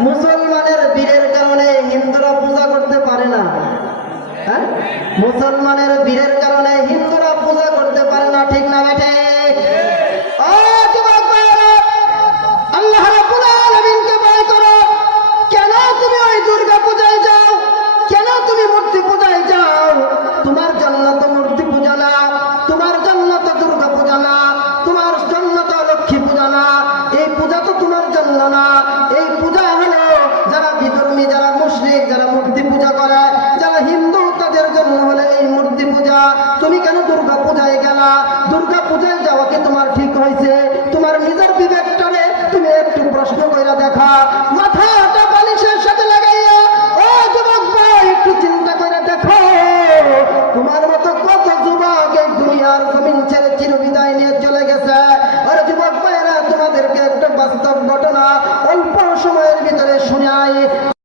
মুসলমানের বীরের কারণে হিন্দুরা পূজা করতে পারে না। হ্যাঁ? মুসলমানের বীরের কারণে হিন্দুরা পূজা করতে পারে না, ঠিক না